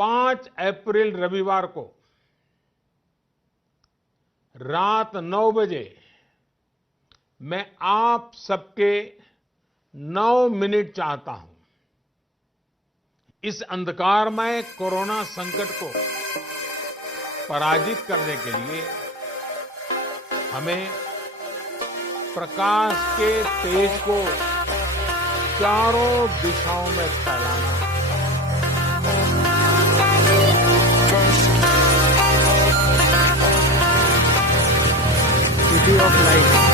5 अप्रैल रविवार को रात 9 बजे मैं आप सबके 9 मिनट चाहता हूं। इस अंधकारमय कोरोना संकट को पराजित करने के लिए हमें प्रकाश के तेज को चारों दिशाओं में फैलाना है। City of light.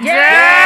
Yeah!